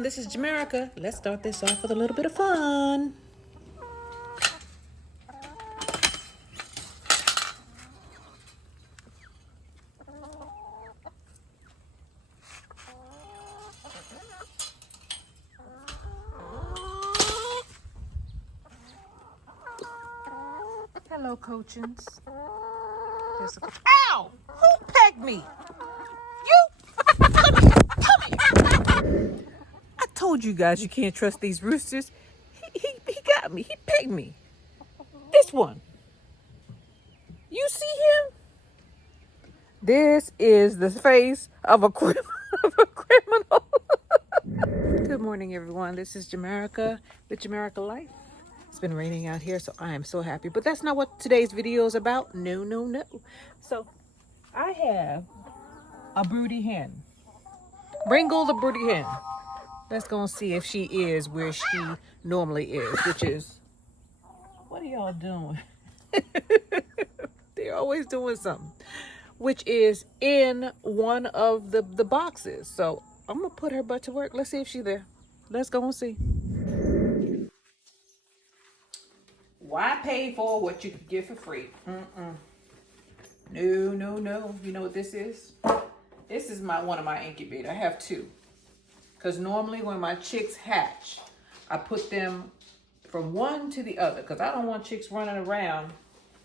everyone, this is Jamerica. Let's start this off with a little bit of fun. Hello, coachins. Ow! Who pegged me? You! Come here! I told you guys you can't trust these roosters. He got me. He pegged me. This one. You see him? This is the face of a criminal. Good morning, everyone. This is Jamerica with Jamerica Life. It's been raining out here, so I am so happy. But that's not what today's video is about. No, no, no. So I have a broody hen. Bringle the broody hen. Let's go and see if she is where she normally is, which is, what are y'all doing? They're always doing something, which is in one of the boxes. So I'm going to put her butt to work. Let's see if she's there. Let's go and see. Why pay for what you could get for free? No, no, no. You know what this is? This is one of my incubators. I have two. Because normally when my chicks hatch, I put them from one to the other. Because I don't want chicks running around.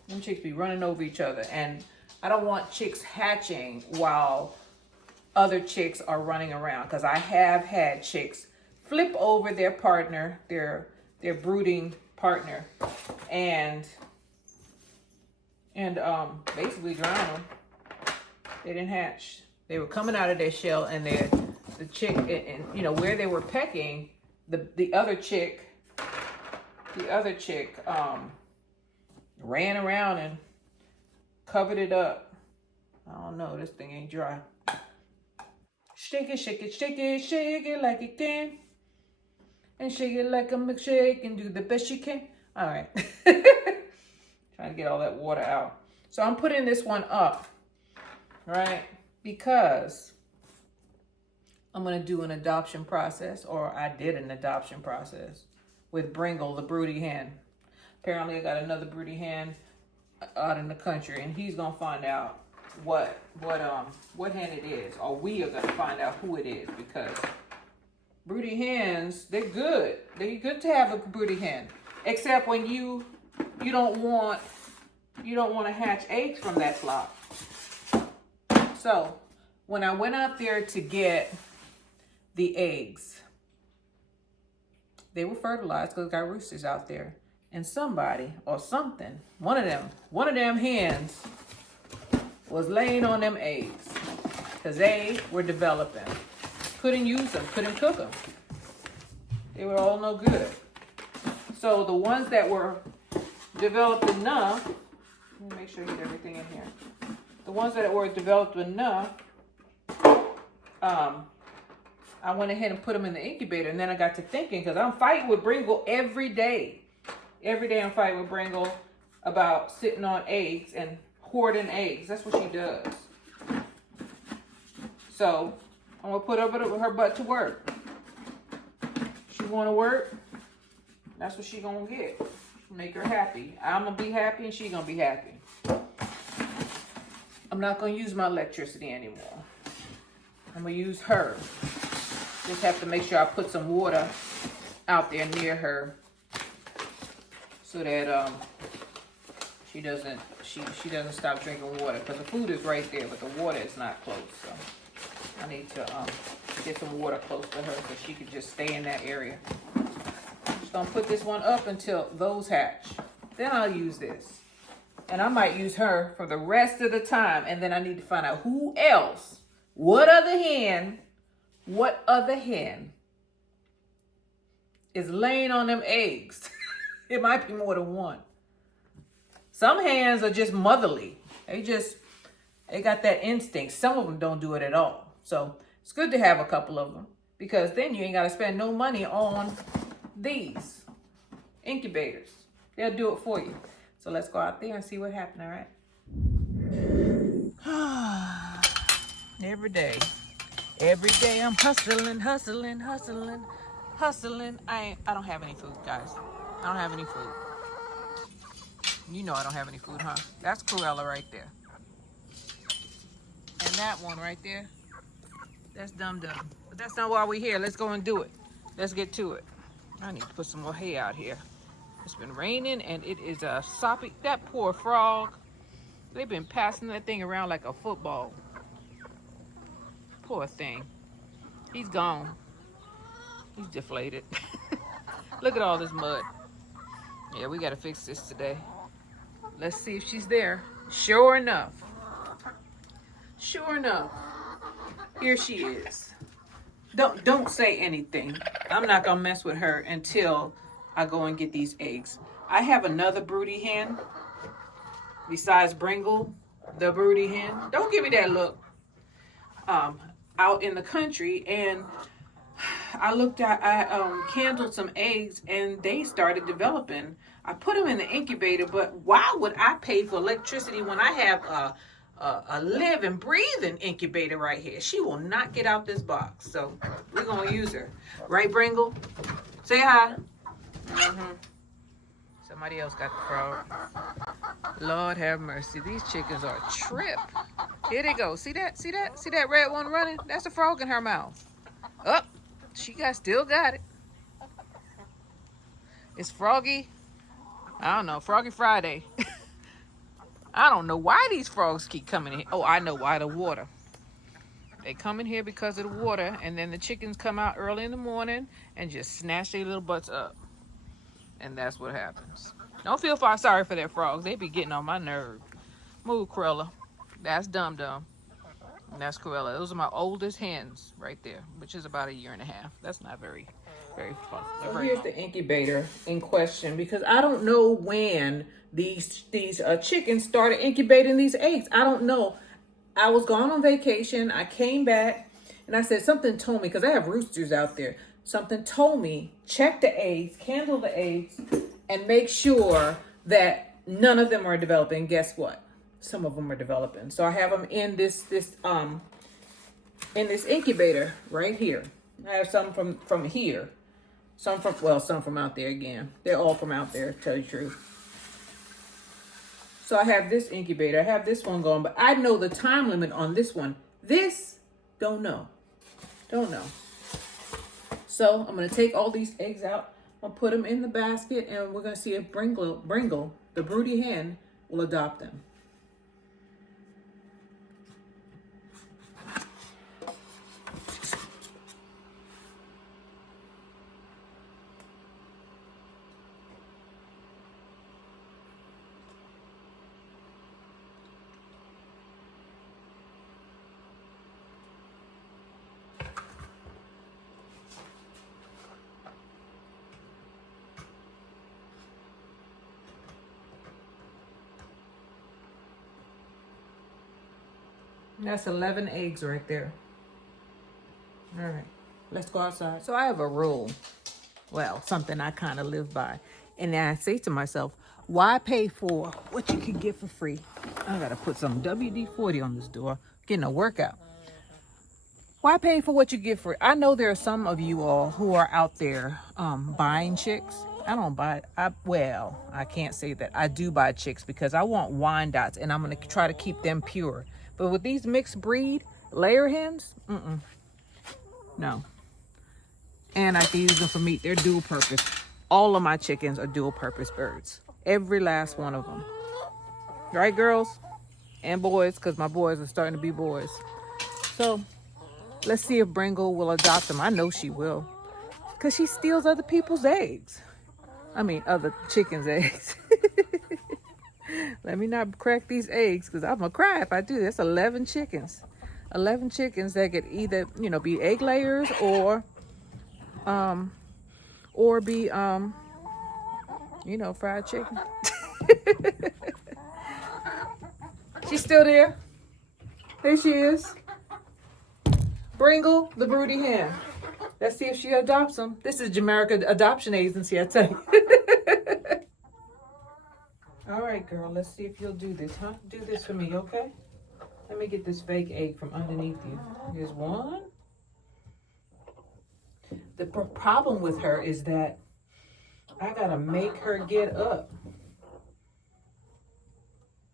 Them chicks be running over each other. And I don't want chicks hatching while other chicks are running around. Because I have had chicks flip over their partner, their brooding partner, and basically drown them. They didn't hatch. They were coming out of their shell, and the chick, and you know where they were pecking, the other chick ran around and covered it up. I don't know, this thing ain't dry. Shake it, shake it, shake it, shake it like it can. And shake it like a milkshake and do the best you can. All right. Trying to get all that water out. So I'm putting this one up, right? Because I'm going to do an adoption process, or I did an adoption process with Bringle, the broody hen. Apparently I got another broody hen out in the country, and he's going to find out what hen it is, or we are going to find out who it is, because broody hens, they're good. They're good to have a broody hen, except when you don't want to hatch eggs from that flock. So when I went out there to get the eggs, they were fertilized because I got roosters out there, and somebody or something, one of them hens was laying on them eggs because they were developing. Couldn't use them, couldn't cook them. They were all no good. So the ones that were developed enough, let me make sure I get everything in here. The ones that were developed enough, I went ahead and put them in the incubator, and then I got to thinking, because I'm fighting with Bringle every day. Every day I'm fighting with Bringle about sitting on eggs and hoarding eggs. That's what she does. So I'm gonna put her butt to work. She wanna work, that's what she gonna get. Make her happy. I'm gonna be happy and she gonna be happy. I'm not gonna use my electricity anymore. I'm gonna use her. Just have to make sure I put some water out there near her so that she doesn't stop drinking water, because the food is right there, but the water is not close. So I need to get some water close to her so she can just stay in that area. I'm just gonna put this one up until those hatch. Then I'll use this. And I might use her for the rest of the time. And then I need to find out who else, what other hen is laying on them eggs. It might be more than one. Some hens are just motherly. They got that instinct. Some of them don't do it at all. So it's good to have a couple of them, because then you ain't got to spend no money on these incubators. They'll do it for you. So let's go out there and see what happened, all right? Every day. Every day I'm hustling, hustling, hustling, hustling. I don't have any food, guys. I don't have any food. You know I don't have any food, huh? That's Cruella right there. And that one right there, that's Dum Dum. But that's not why we're here. Let's go and do it. Let's get to it. I need to put some more hay out here. It's been raining and it is a soppy. That poor frog. They've been passing that thing around like a football. Poor thing. He's gone. He's deflated. Look at all this mud. Yeah, we gotta fix this today. Let's see if she's there. Sure enough, here she is. Don't say anything. I'm not gonna mess with her until I go and get these eggs. I have another broody hen besides Bringle, the broody hen. Don't give me that look. Out in the country, and I candled some eggs and they started developing. I put them in the incubator, but why would I pay for electricity when I have a living, breathing incubator right here? She will not get out this box, so we're gonna use her. Right, Bringle? Say hi. Somebody else got the frog. Lord have mercy. These chickens are a trip. Here they go. See that? See that? See that red one running? That's a frog in her mouth. Oh, she still got it. It's Froggy. I don't know. Froggy Friday. I don't know why these frogs keep coming in. Oh, I know why. The water. They come in here because of the water, and then the chickens come out early in the morning and just snatch their little butts up. And that's what happens. Don't feel sorry for their frogs. They be getting on my nerve. Move, Cruella. That's Dum Dum. And that's Cruella. Those are my oldest hens right there, which is about 1.5 years. That's not very fun. So here's the incubator in question, because I don't know when these chickens started incubating these eggs. I don't know. I was gone on vacation. I came back and I said, something told me, because I have roosters out there. Something told me, check the eggs, candle the eggs, and make sure that none of them are developing. Guess what? Some of them are developing. So I have them in this incubator right here. I have some from here. Some from out there again. They're all from out there, to tell you the truth. So I have this incubator. I have this one going, but I know the time limit on this one. This, don't know. So I'm going to take all these eggs out. I'll put them in the basket, and we're going to see if Bringle, the broody hen, will adopt them. That's 11 eggs right there. All right, let's go outside. So I have a rule. Well, something I kind of live by. And then I say to myself, why pay for what you can get for free? I got to put some WD-40 on this door. Getting a workout. Why pay for what you get for? I know there are some of you all who are out there buying chicks. I don't buy. I can't say that. I do buy chicks because I want Wyandottes, and I'm going to try to keep them pure. But with these mixed breed layer hens, no. And I can use them for meat. They're dual purpose. All of my chickens are dual purpose birds. Every last one of them. Right, girls and boys, because my boys are starting to be boys. So let's see if Bringle will adopt them. I know she will, because she steals other people's eggs. I mean, other chickens' eggs. Let me not crack these eggs, because I'm going to cry if I do. That's 11 chickens. 11 chickens that could either, be egg layers or be, fried chicken. She's still there. There she is. Bringle, the broody hen. Let's see if she adopts them. This is Jamerica Adoption Agency, I tell you. All right, girl, let's see if you'll do this, huh? Do this for me, okay? Let me get this fake egg from underneath you. Here's one. the problem with her is that I gotta make her get up.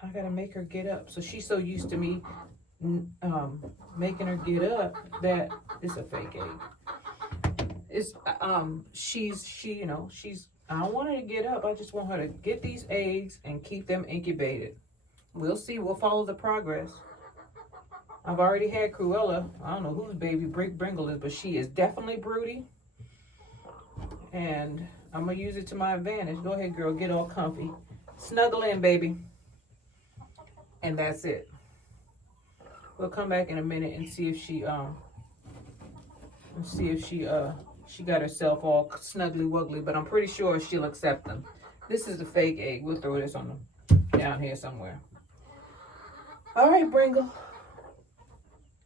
I gotta make her get up. So she's so used to me making her get up that it's a fake egg. It's she's I don't want her to get up. I just want her to get these eggs and keep them incubated. We'll see. We'll follow the progress. I've already had Cruella. I don't know whose baby Bringle is, but she is definitely Broody. And I'm going to use it to my advantage. Go ahead, girl. Get all comfy. Snuggle in, baby. And that's it. We'll come back in a minute and see if she got herself all snuggly wuggly, but I'm pretty sure she'll accept them. This is the fake egg. We'll throw this on down here somewhere. All right, Bringle.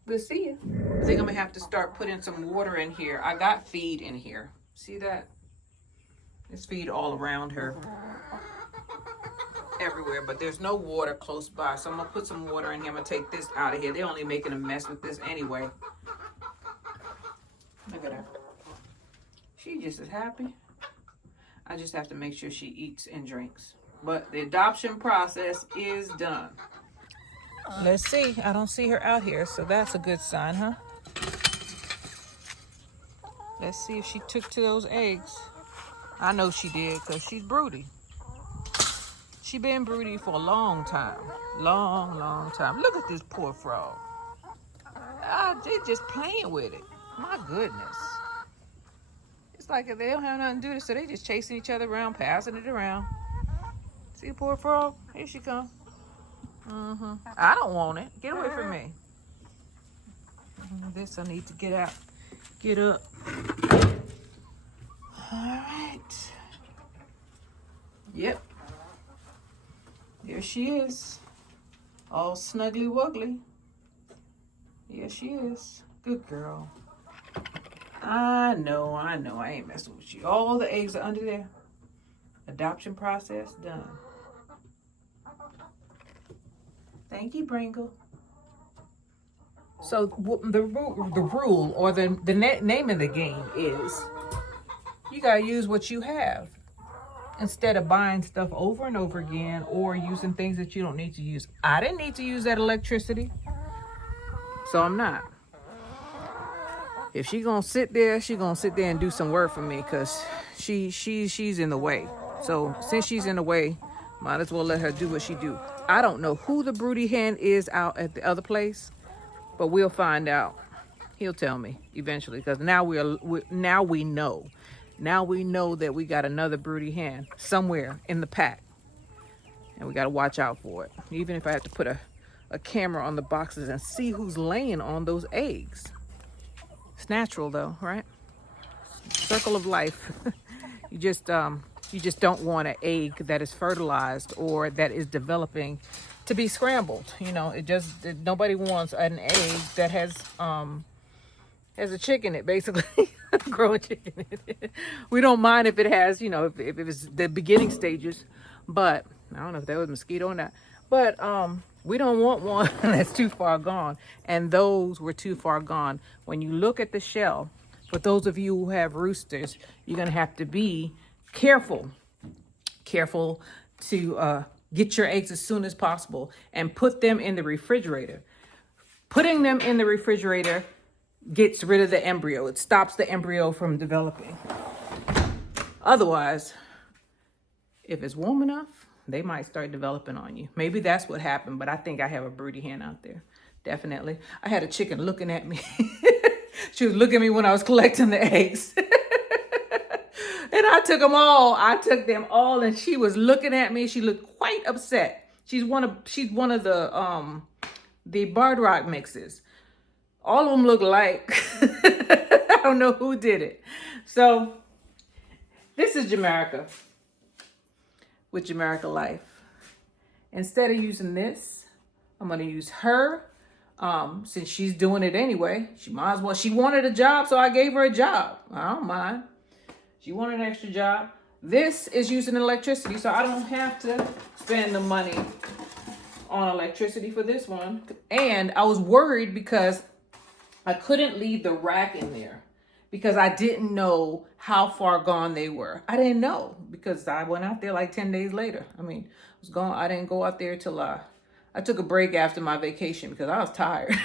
We'll see you. I think I'm gonna have to start putting some water in here. I got feed in here. See that? There's feed all around her. Everywhere, but there's no water close by. So I'm gonna put some water in here. I'm gonna take this out of here. They're only making a mess with this anyway. Look at her. She just as happy. I just have to make sure she eats and drinks. But the adoption process is done. Let's see. I don't see her out here, so that's a good sign, huh? Let's see if she took to those eggs. I know she did, because she's Broody. She been Broody for a long time. Long time. Look at this poor frog. They're just playing with it. My goodness. It's like if they don't have nothing to do, so they just chasing each other around, passing it around. See the poor frog? Here she comes. I don't want it. Get away from me. This I need to get out. Get up. All right. Yep. There she is. All snuggly wuggly. Yeah, she is. Good girl. I know. I ain't messing with you. All the eggs are under there. Adoption process done. Thank you, Bringle. So the rule or the name of the game is you gotta use what you have instead of buying stuff over and over again or using things that you don't need to use. I didn't need to use that electricity, so I'm not. If she gonna sit there, she gonna sit there and do some work for me because she's in the way. So since she's in the way, might as well let her do what she do. I don't know who the Broody hen is out at the other place, but we'll find out. He'll tell me eventually because now we know. Now we know that we got another Broody hen somewhere in the pack, and we got to watch out for it. Even if I have to put a camera on the boxes and see who's laying on those eggs. It's natural though, right? Circle of life. You just don't want an egg that is fertilized or that is developing to be scrambled. You know, nobody wants an egg that has a chick in it, basically. Grow a chick in it. We don't mind if it has, if it was the beginning stages, but I don't know if that was a mosquito or not. But we don't want one that's too far gone, and those were too far gone. When you look at the shell, for those of you who have roosters, you're gonna have to be careful to get your eggs as soon as possible and put them in the refrigerator. Putting them in the refrigerator gets rid of the embryo. It stops the embryo from developing. Otherwise, if it's warm enough, they might start developing on you. Maybe that's what happened, but I think I have a Broody hen out there. Definitely. I had a chicken looking at me. She was looking at me when I was collecting the eggs. And I took them all, and she was looking at me. She looked quite upset. She's one of the Barred Rock mixes. All of them look like. I don't know who did it. So this is Jamerica with Jamerica Life. Instead of using this, I'm going to use her. Since she's doing it anyway, she might as well. She wanted a job, so I gave her a job. I don't mind. She wanted an extra job. This is using electricity, so I don't have to spend the money on electricity for this one. And I was worried because I couldn't leave the rack in there. because I didn't know how far gone they were. I didn't know because I went out there like 10 days later. I mean, I was gone. I didn't go out there till I took a break after my vacation because I was tired.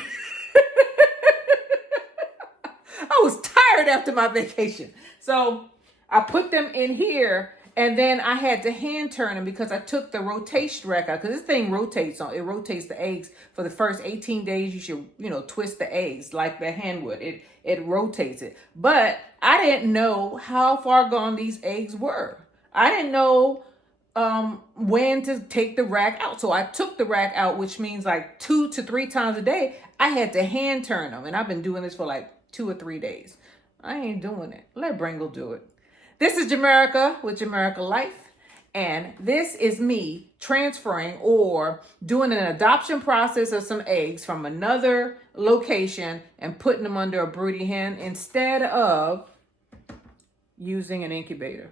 I was tired after my vacation. So I put them in here, and then I had to hand turn them because I took the rotation rack out, because this thing rotates on. It rotates the eggs for the first 18 days. You should, twist the eggs like the hen would. It rotates it. But I didn't know how far gone these eggs were. I didn't know when to take the rack out. So I took the rack out, which means like 2 to 3 times a day. I had to hand turn them, and I've been doing this for like 2 or 3 days. I ain't doing it. Let Bringle do it. This is Jamerica with Jamerica Life, and this is me transferring or doing an adoption process of some eggs from another location and putting them under a broody hen instead of using an incubator.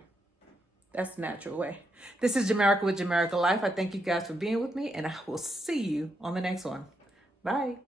That's the natural way. This is Jamerica with Jamerica Life. I thank you guys for being with me, and I will see you on the next one. Bye.